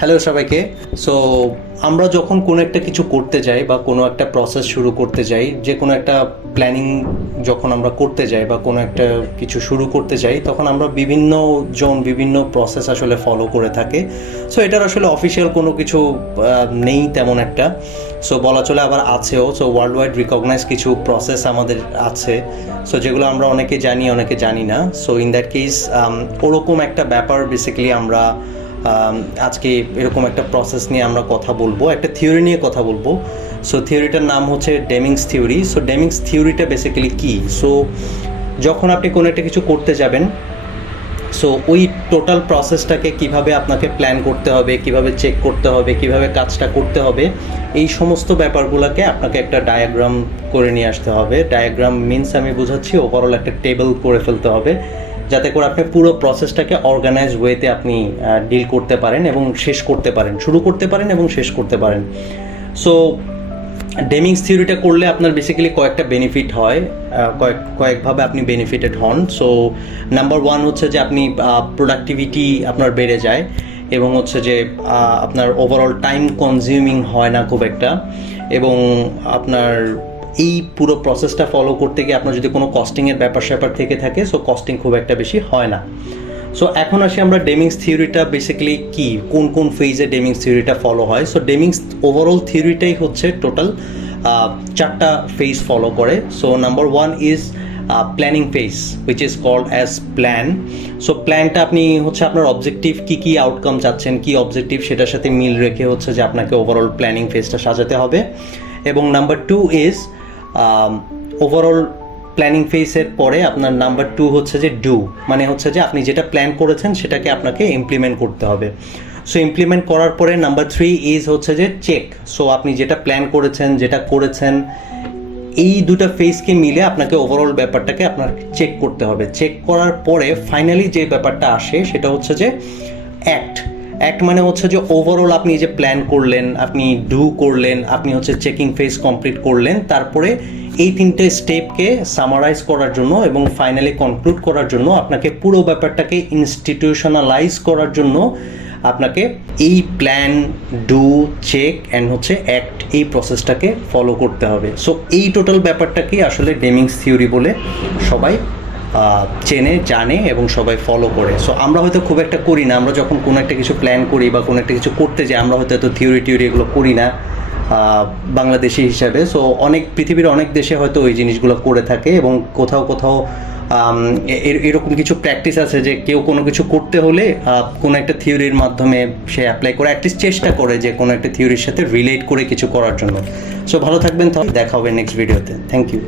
Hello সবাইকে। So আমরা যখন কোনো একটা কিছু করতে যাই বা কোনো একটা প্রসেস শুরু করতে যাই, যে কোনো একটা প্ল্যানিং যখন আমরা করতে যাই বা কোনো একটা কিছু শুরু করতে যাই, তখন আমরা বিভিন্ন প্রসেস আসলে ফলো করে থাকে। সো এটার আসলে অফিসিয়াল কোনো কিছু নেই তেমন একটা, সো বলা চলে আবার আছেও। সো ওয়ার্ল্ড ওয়াইড রিকগনাইজ কিছু প্রসেস আমাদের আছে, সো যেগুলো আমরা অনেকে জানি অনেকে জানি না। সো ইন দ্যাট কেস ওরকম একটা ব্যাপার বেসিক্যালি আমরা আজকে এরকম একটা প্রসেস নিয়ে আমরা কথা বলবো, একটা থিওরি নিয়ে কথা বলবো। সো থিওরিটার নাম হচ্ছে ডেমিংস থিওরি। সো ডেমিংস থিওরিটা বেসিক্যালি কী? সো যখন আপনি কোনো একটা কিছু করতে যাবেন, সো ওই টোটাল প্রসেসটাকে কিভাবে আপনাকে প্ল্যান করতে হবে, কিভাবে চেক করতে হবে, কিভাবে কাজটা করতে হবে, এই সমস্ত ব্যাপারগুলোকে আপনাকে একটা ডায়াগ্রাম করে নিয়ে আসতে হবে। ডায়াগ্রাম মিনস আমি বোঝাচ্ছি ওভারঅল একটা টেবল করে ফেলতে হবে, যাতে করে আপনি পুরো প্রসেসটাকে অর্গানাইজ ওয়েতে আপনি ডিল করতে পারেন এবং শেষ করতে পারেন, শুরু করতে পারেন এবং শেষ করতে পারেন। সো ডেমিংস থিওরিটা করলে আপনার বেসিক্যালি কয়েকটা বেনিফিট হয়, কয়েকভাবে আপনি বেনিফিটেড হন। সো নাম্বার ওয়ান হচ্ছে যে আপনি প্রোডাক্টিভিটি আপনার বেড়ে যায়, এবং হচ্ছে যে আপনার ওভারঅল টাইম কনজিউমিং হয় না খুব একটা, এবং আপনার এই পুরো প্রসেসটা ফলো করতে গিয়ে আপনার যদি কোনো কস্টিংয়ের ব্যাপার থেকে থাকে, সো কস্টিং খুব একটা বেশি হয় না। সো এখন আসি আমরা ডেমিংস থিওরিটা বেসিক্যালি কি, কোন কোন ফেজে ডেমিংস থিওরিটা ফলো হয়। সো ডেমিংস ওভারঅল থিওরিটাই হচ্ছে টোটাল চারটা ফেজ ফলো করে। So number one is planning phase, which is called as plan. So প্ল্যানটা আপনি হচ্ছে আপনার অবজেক্টিভ কী আউটকাম চাচ্ছেন, কী অবজেক্টিভ, সেটার সাথে মিল রেখে হচ্ছে যে আপনাকে ওভারঅল প্ল্যানিং ফেজটা সাজাতে হবে। এবং number two is overall planning ফেজের পরে আপনার নাম্বার টু হচ্ছে যে ডু, মানে হচ্ছে যে আপনি যেটা প্ল্যান করেছেন সেটাকে আপনাকে ইমপ্লিমেন্ট করতে হবে। সো ইমপ্লিমেন্ট করার পরে নাম্বার থ্রি ইজ হচ্ছে যে চেক। সো আপনি যেটা প্ল্যান করেছেন, যেটা করেছেন, এই দুটো ফেজকে মিলে আপনাকে ওভারঅল ব্যাপারটাকে আপনার চেক করতে হবে। চেক করার পরে ফাইনালি যে ব্যাপারটা আসে সেটা হচ্ছে যে অ্যাক্ট মানে হচ্ছে যে ওভারঅল আপনি যে প্ল্যান করলেন, আপনি ডু করলেন, আপনি হচ্ছে চেকিং ফেজ কমপ্লিট করলেন, তারপরে এই তিনটে স্টেপকে সামারাইজ করার জন্য এবং ফাইনালি কনক্লুড করার জন্য আপনাকে পুরো ব্যাপারটাকে ইনস্টিটিউশনালাইজ করার জন্য আপনাকে এই প্ল্যান, ডু, চেক অ্যান্ড হচ্ছে অ্যাক্ট, এই প্রসেসটাকে ফলো করতে হবে। সো এই টোটাল ব্যাপারটাকেই আসলে ডেমিংস থিওরি বলে সবাই চেনে, জানে এবং সবাই ফলো করে। সো আমরা হয়তো খুব একটা করি না, আমরা যখন কোনো একটা কিছু প্ল্যান করি বা কোনো একটা কিছু করতে যাই, আমরা হয়তো এত থিওরি এগুলো করি না বাংলাদেশি হিসাবে। সো পৃথিবীর অনেক দেশে হয়তো ওই জিনিসগুলো করে থাকে, এবং কোথাও এরকম কিছু প্র্যাকটিস আছে যে কেউ কোনো কিছু করতে হলে কোনো একটা থিওরির মাধ্যমে সে অ্যাপ্লাই করে, অ্যাটলিস্ট চেষ্টা করে যে কোনো একটা থিওরির সাথে রিলেট করে কিছু করার জন্য। সো ভালো থাকবেন, তাহলে দেখা হবে নেক্সট ভিডিওতে। Thank you.